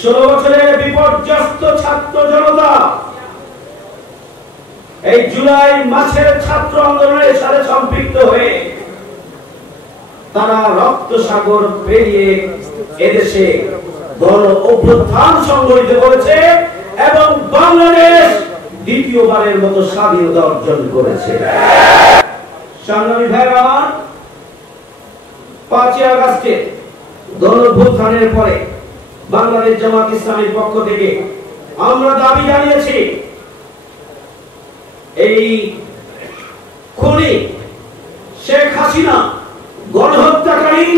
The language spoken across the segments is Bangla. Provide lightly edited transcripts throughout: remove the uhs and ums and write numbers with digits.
16 বছরের বিপর্যস্ত ছাত্র জনতা এই জুলাই মাসের ছাত্র আন্দোলনের সাথে সম্পৃক্ত হয়ে তারা রক্ত সাগর পেরিয়ে এদেশে গণ অভ্যুত্থান সংগঠিত করেছে এবং বাংলাদেশ দ্বিতীয়বারের মতো স্বাধীনতা অর্জন করেছে। সংগ্রামী ভাইরা আমার, 5 আগস্টে গণ অভ্যুত্থানের পরে বাংলাদেশ জামাত ইসলামীর পক্ষ থেকে আমরা দাবি জানিয়েছি এই খুনি শেখ হাসিনা, গণহত্যাকারী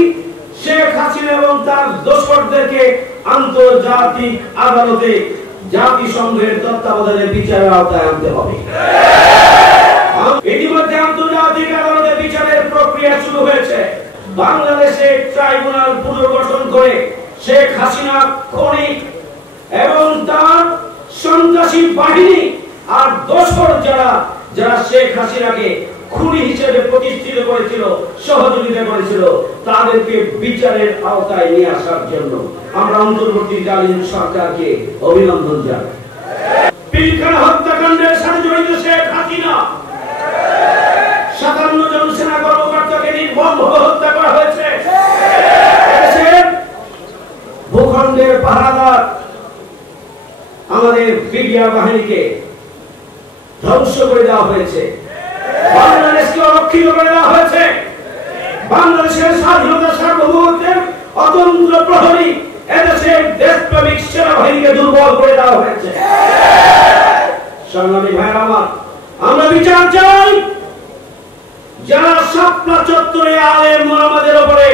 শেখ হাসিনা এবং তার দোসরদেরকে আন্তর্জাতিক আদালতে জাতিসংঘের তত্ত্বাবধানে বিচারের আওতায় আনতে হবে। ইতিমধ্যে আন্তর্জাতিক আদালতে বিচারের প্রক্রিয়া শুরু হয়েছে। বাংলাদেশে ট্রাইব্যুনাল পুনর্গঠন করে শেখ হাসিনা খুনি এবং তার সন্ত্রাসী বাহিনী আর দোসর যারা শেখ হাসিনাকে খুনি হিসেবে প্রতিষ্ঠিত করেছিল, সহযোগিতা করেছিল, তাদেরকে বিচারের আওতায় নিয়ে আসার জন্য আমরা অন্তর্বর্তীকালীন সরকারকে অভিনন্দন জানাই। পিলখানা হত্যাকাণ্ডের সাথে জড়িত শেখ হাসিনা 57 জন সেনা কর্মকর্তাকে নির্মমভাবে হত্যা করা হয়েছে। ভূখণ্ডের পাহারাদার আমাদের বিডিআর বাহিনীকে ধ্বংস করে দেওয়া হয়েছে, বাংলাদেশকে অরক্ষিত করে দেওয়া হয়েছে, বাংলাদেশের স্বাধীনতা সার্বভৌমত্বের অতন্ত্র প্রহরী এদেশের দেশপ্রেমিক সেনাবাহিনীকে দুর্বল করে দেওয়া হয়েছে। সংগ্রামী ভাইরা আমার, আমরা বিচার চাই যারা শাপলা চত্বরে আলেম ওলামাদের উপরে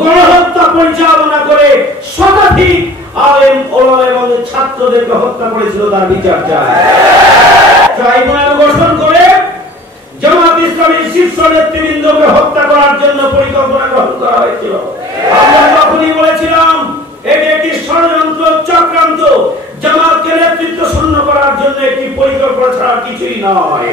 গণহত্যা পরিচালনা করে শতাধিক আলেম ওলামা এবং ছাত্রদেরকে হত্যা করেছিল, তার বিচার চাই। ট্রাইব্যুনাল গঠন করে জামাত ইসলামীর শীর্ষ নেতৃবৃন্দকে হত্যা করার জন্য পরিকল্পনা গ্রহণ করা হয়েছিল। আমরা তখনই বলেছিলাম এটি একটি ষড়যন্ত্র, চক্রান্ত, জামাতকে নেতৃত্ব শূন্য করার জন্য একটি পরিকল্পনা ছাড়া কিছুই নয়।